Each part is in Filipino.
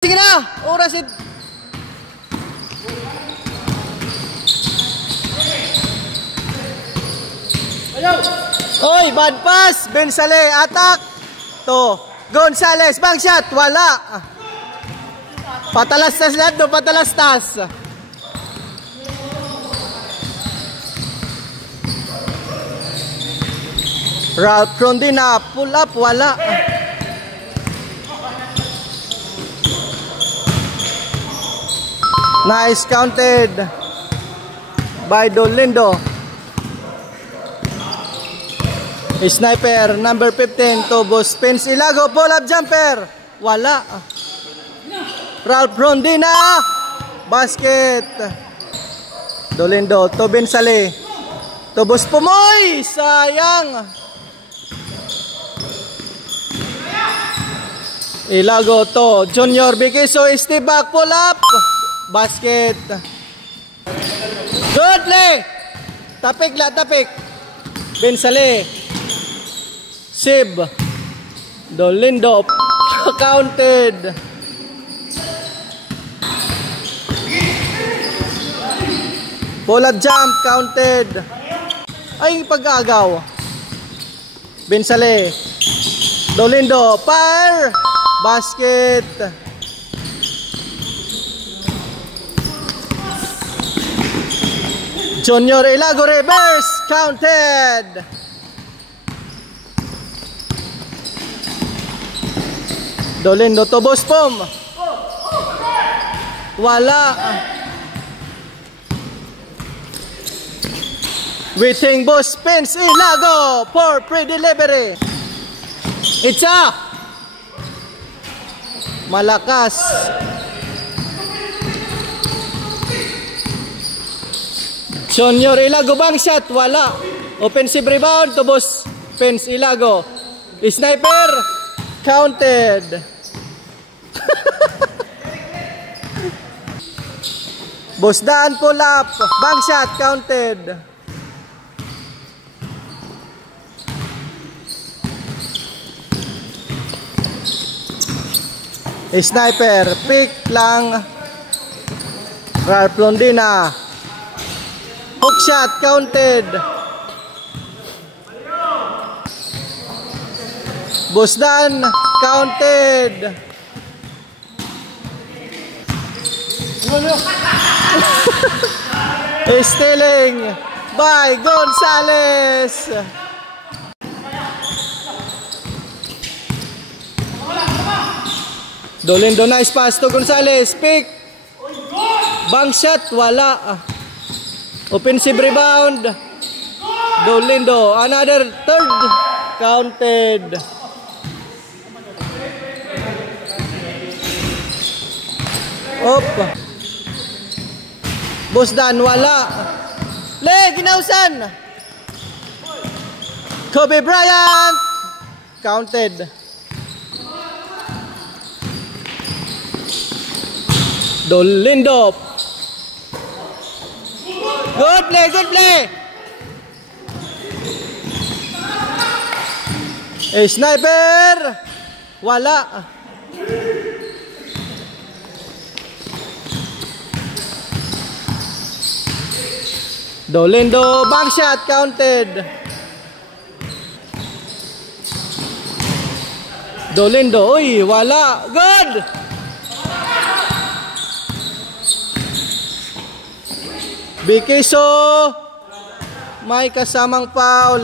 Sige na! Oras it! Oy, bad pass! Bensale, attack! To, Gonzales, bang shot! Wala! Patalastas lahat do, patalastas! Ralph Rondina, pull up, wala! Nice counted by Dolindo. Sniper number 15 to Boss Pins Ilago, pull up jumper. Wala. Ralph Rondina. Basket. Dolindo to Bensale. To Boss Pumoy. Sayang. Ilago to Junior Bikiso. Steve back, pull up. Basket. Good play. Tapik la, tapik. Bensale. Sib. Dolindo. Counted. Pull up jump. Counted. Ay, pag-agaw. Bensale. Dolindo. Fire. Basket. Junior Ilago reverse, counted. Dolindo to Boss Pom. Wala. Waiting Boss Pins Ilago for pre-delivery. It's up. Malakas. Junior Ilago bang shot, wala. Offensive rebound to Boss Pins Ilago. Sniper, counted. Boss Dan pull up, bang shot, counted. Sniper, pick lang. Ralph Rondina. Hook shot, counted. Boss Dan, counted. Stealing by Gonzales. Dolindo, nice pass to Gonzales. Pick. Bang shot, wala. Offensive rebound. Dolindo. Another third. Counted. Op. Boss Dan, wala. Le, ginausan. Kobe Bryant. Counted. Dolindo. Good play, good play. Sniper. Wala. Dolindo, back shot, counted. Dolindo, uy, wala. Good. Bikiso, may kasamang foul.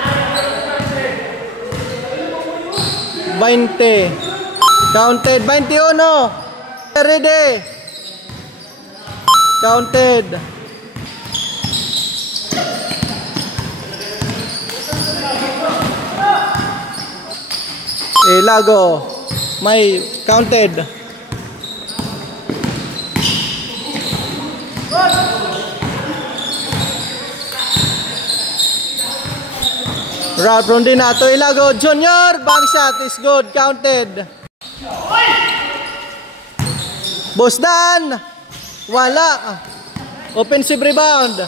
20. Counted. 21. Ready. Counted. Ilago, may counted. Ralph Rondina to Ilago Junior. Back shot is good. Counted. Boss Dan. Wala. Offensive rebound.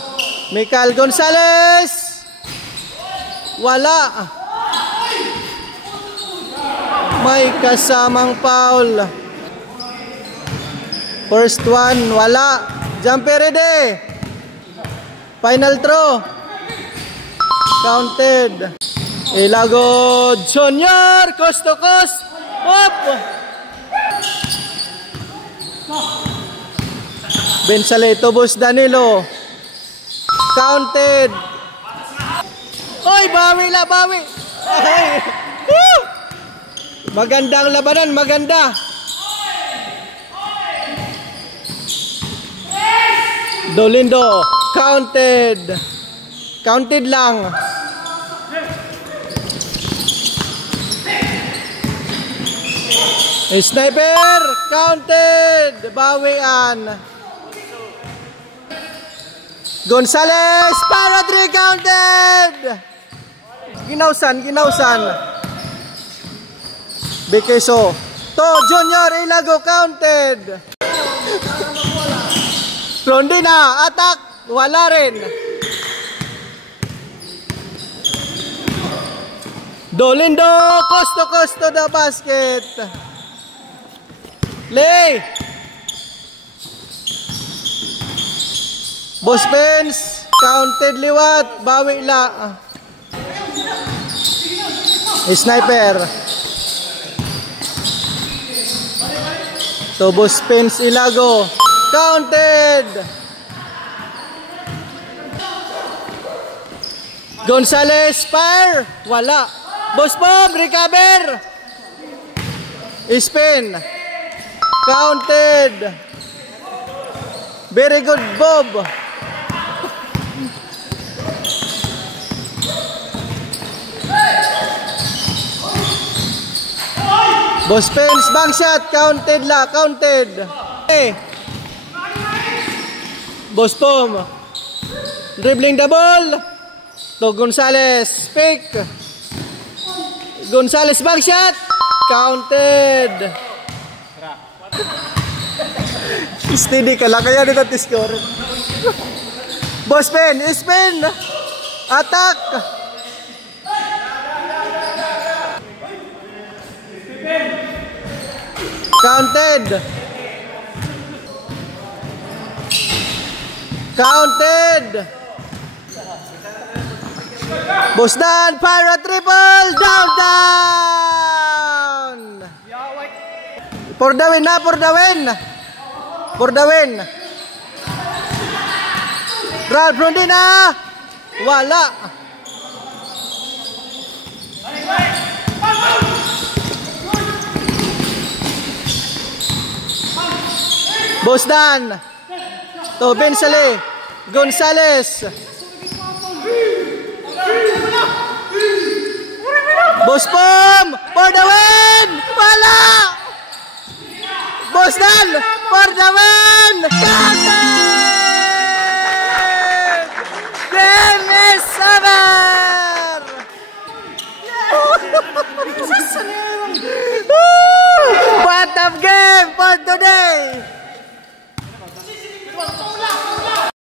Michael Gonzales. Wala. May kasamang foul. First one, wala. Jumper ready. Final throw. Counted. Ilago Junior, coast to coast. Up. Bensale, tubos Danilo. Counted. Oy, bawi la, bawi. Okay. Woo! Magandang labanan, maganda. Dolindo, counted. Counted lang. Sniper, counted. Bawian. Gonzales, para 3, counted. Ginausan. Bekeso. To, Junior, Ilago, counted. Rondina, attack. Wala rin. Dolindo, coast to the basket. Lay. Boss Pence, counted liwat. Bawi la. Sniper. To Boss Pence Ilago. Counted. Gonzales, fire. Wala. Boss Bob, recover. Spin. Counted. Very good, Bob. Boss Pence, bank shot. Counted la, counted. Hey. Boss Pom. Dribbling the ball. To Gonzales, fake. Gonzales, bank shot. Counted. Steady ka lang, kaya dito score. Boss Pen, spin. Attack. Counted. Counted. Boss Dan, Pirate triple, down. For the win na, for the win. For the win. Ralph Rondina. Wala. Boss Dan. To Bensale. Gonzales. Boss Pom. For the win.